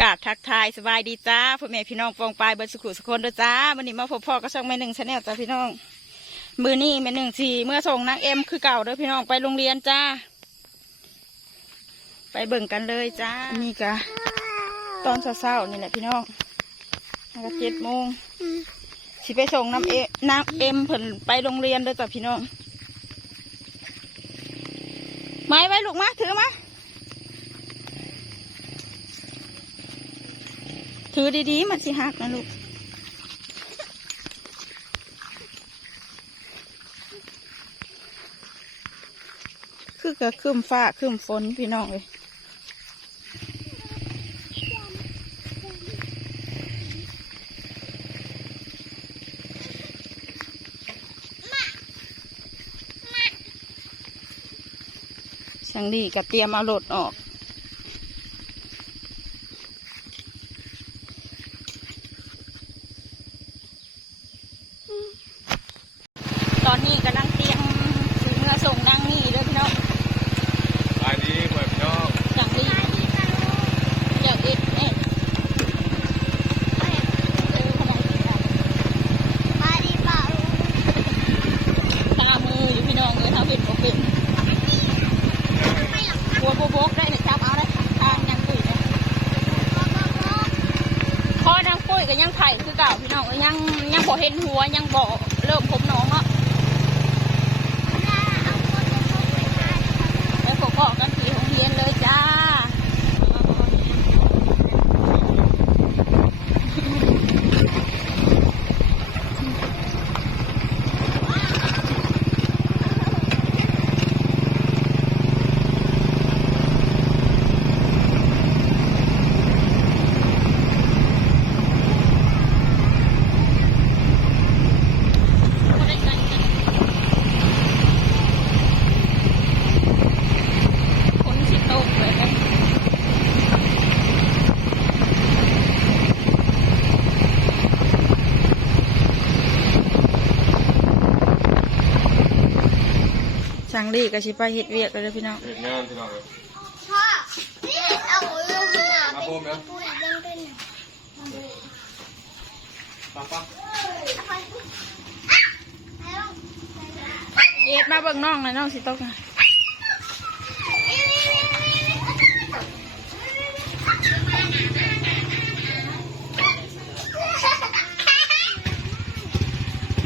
กราบทักทายสบายดีจ้าพ่อแม่พี่น้องปองปลายเบิร์สุขุสุคนเด้อจ้าวันนี้มาพบพ่อก็ช่องแม่หนึ่งชาแนลจ้าพี่น้อง มือนี่แม่หนึ่งสี่เมื่อส่งนางเอ็มคือเก่าเด้อพี่น้องไปโรงเรียนจ้า ไปเบิ่งกันเลยจ้านี่กะตอนเช้าๆนี่แหละพี่น้องแล้วก็เจ็ดโมงสิไปส่งน้ำเอ็มนางเอ็มเพิ่นไปโรงเรียนเด้อจ้าพี่น้องไม้ไว้ลูกมาถือมา ถือดีๆ มันสิหักนะลูก คือกับคืมฟ้าคืมฝนพี่น้องเลยสังดีกับเตรียมเอารถออก ตอนนี้กำลังเตรียมถึงเมื่อส่งนางนี่เด้อพี่น้อง ไปดีเปิดพี่น้อง จากนี้จากเอ็ดเนี่ยเออขนาดนี้ค่ะตามืออยู่พี่น้องเลยทำเป็นบ่เป็นหัวโบโบกได้เนี่ยจับเอาได้ทางยังปุ๋ยเนี่ยพอนางปุ๋ยก็ยังไผ่คือเก่าพี่น้องเอ้ยยัง อเห็นหัวยังบอกเลิกะไปพบๆกันที่โรงเรียนเลยจ้า คนสิโตกเลยนะช่างลี่ก็สิไปเฮ็ดเวียกเลยพี่น้องเห็นงานพี่น้องเลยพ่อนี่เอาหัวลงมามาโฮมนะปุยเล่นเป็นปังปังเอ็ดมาเบิ่งน้องหน่อยน้องสิตกนะ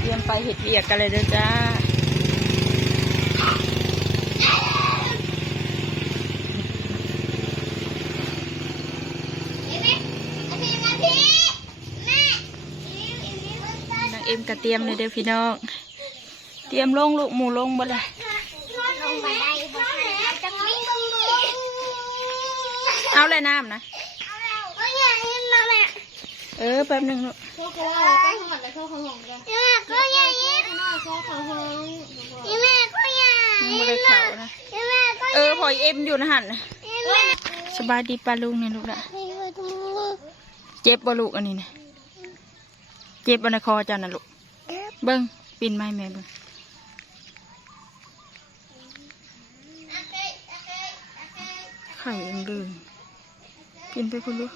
เตรียมไปเฮ็ดเวียกกันเลยเด้อจ้า นางเอ็ม กระเตรียมเลยเด้อพี่น้อง เตรียมลงลูกหมูลงบ่เลยลงมาเลยเอาเลยน้ำนะ เออแป๊บหนึ่งลูกพวกเราก็หอดแล้วพวกเขาหงกันแม่ก็อย่ายิ้มพวกเขาหงแม่ก็อย่ายังยิ้บ่มได้เข่านะ เออพอยเอ็มอยู่นะหันนะสบายดีปลาลุงเนี่ยลูกละเจ็บบ่ลูกอันนี้นะเจ็บบ่ในคอจ้านะลูก เบิ้งปินไม้แม่เบิ้งไข่เอ็มเดืองปินไปคุณลูก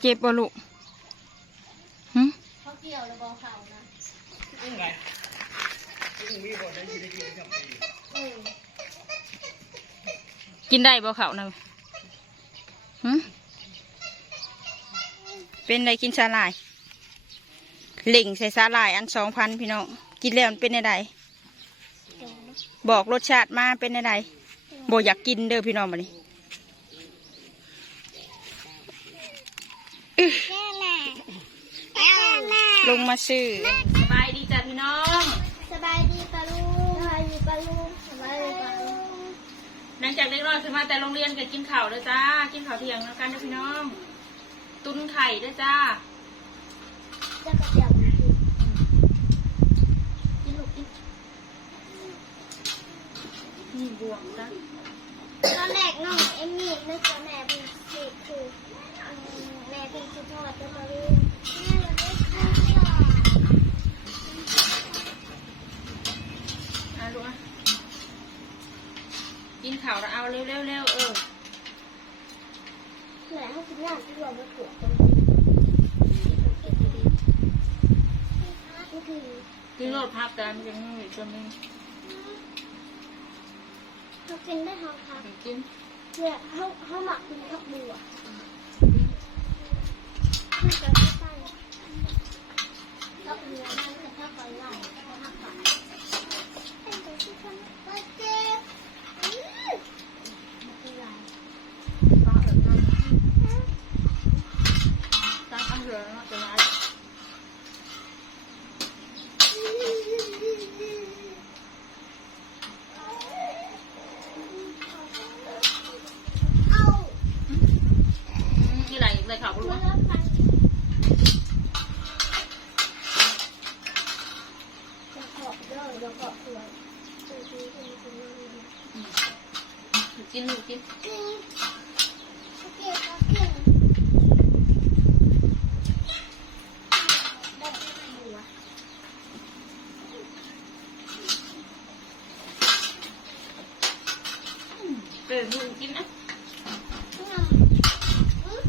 เจ็บบ่ลูกหึเขาเกี่ยวแล้วบอกเขานะ กินได้บ่เขานะหึเป็นไรกินสาหร่ายเหล่งใส่สาหร่ายอันสองพันพี่น้อง กินแล้วมันเป็นไดบอกรสชาติมาเป็นไดบ่อยากกินเด้อพี่น้องบัดนี้แม่แม่แม่แม่ลงมาซื้อสบายดีจ้ะพี่น้อง สบายดีปะลุงสบายดีปะลุงสบายดีปะลุง ห ลังจากเล็กน้อยขึ้นมาแต่โรงเรียนก็กินข้าวเด้อจ้า กินข้าวเที่ยงแล้วกันนะพี่น้อง ตุนไข่ด้วยจ้า จะกระเทียมกินลูกกิน นี่บวกจ้ะ ตอนแรกน้องเอมมี่นึกว่าแม่เป็นสิคืออืมแม่เป็นสิพ่อจะมาลูกแม่เราได้ค่ะ กินข้าวแล้วเอาเร็วเร็วเร็วเออเหมือนให้กินน้ำที่เราไม่ปวดตรงนี่คือกินรสพักกันยังมีตัวนึงเขากินได้ทั้งค่ะกินเนี่ยเขาเขาหมักเป็นผักบัวมันจะไม่ใช่ผักบัวมันจะผักใบใหญ่ผักใบเป็นตัวที่ทำให้เจ็บอือมันเป็นไร ป้าเอิญนั่นตั้งอันเดือนนะจะไล่ เอา นี่อะไรอะไรข่าวรู้ เมื่ ไหม อพันจะขอบ เด้อจะขอบสวยสวยดีเป็นคนดีกินลูกกินกินเด้บัวเออลูกกินนะ งำอืม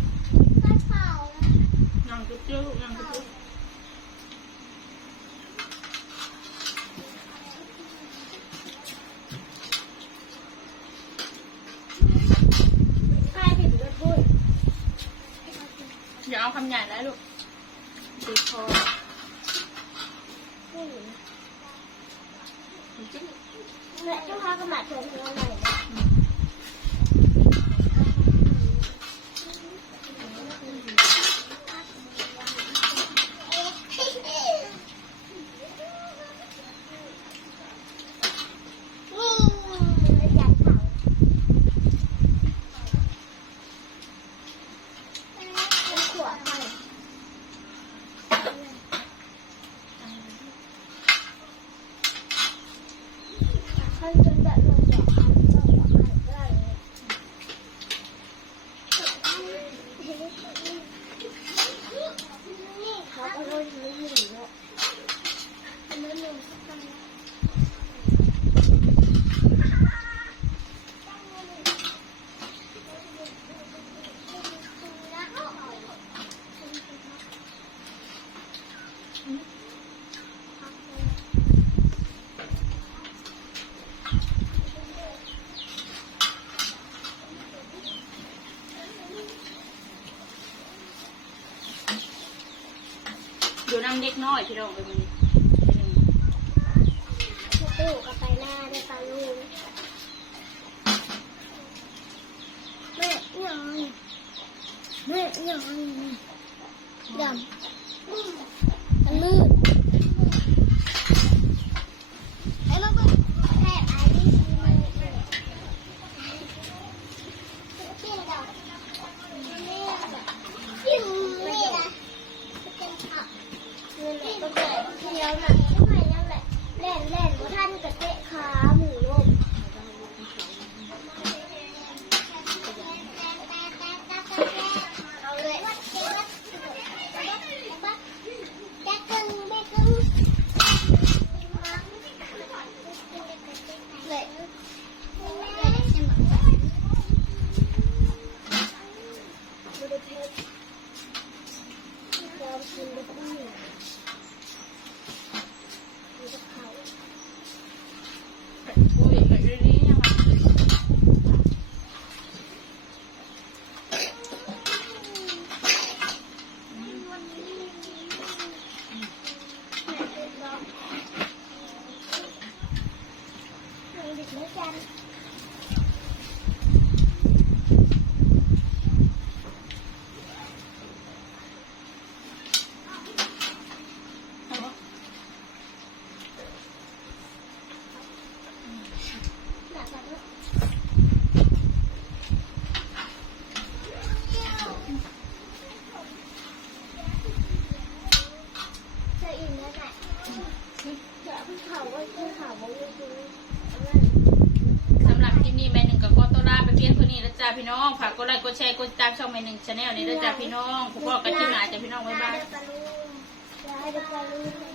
ใส่เผา นั่งจุ๊บจุ๊บนั่งจุ๊บจุ๊บ ใส่ผิดเลยพูด อย่า เอาคำใหญ่แล้วลูกติดคอนี่กินแม่เจ้าค่ะก็มาเชิญเธอหน่อยนี่อยากเผาเป็นขวดให้ ท่านจนแบบเราอยากทำเราอยากทำได้เลยนี่เขาก็โดนมือหนึ่งเนาะมือหนึ่งทำนะ ดู น้ำเด็กน้อยพี่น้องไปมันตู้กับไปหน้าได้ปลาลูกแม่ยังแม่ยังดำมันมืดไอ้มาบอกแค่ไอ้นี่มันเที่ยวดำนี่แบบยิ่งนี่นะเป็นผักเงินก็ เลยเที่ยวน่ะทำไมนั่นแหละ เล่นเล่นว่าท่านกระเตะขาหมูลมเอาเลยแจ๊กกึ่งแจ๊กกึ่งเลยเรากินได้ตั้งหนึ่งมีกะเพรา อุ้ยแบบนี้ยังไง ดึกแล้วกัน จะอิ่มแล้วแหละ เขาก็พี่เขาบอกว่าคือนั่น สำหรับคลิปนี้แม่หนึ่งกับก็ตัวลาไปเพียงเท่านี้แล้วจ้าพี่น้อง ฝากกดไลค์กดแชร์กดติดตามช่องแม่หนึ่งชาแนลนี้ด้วจ้าพี่น้องผู้พ่อกันที่หนาจ้าพี่น้องบ๊ายบาย ได้ปลาลูกได้ปลาลูก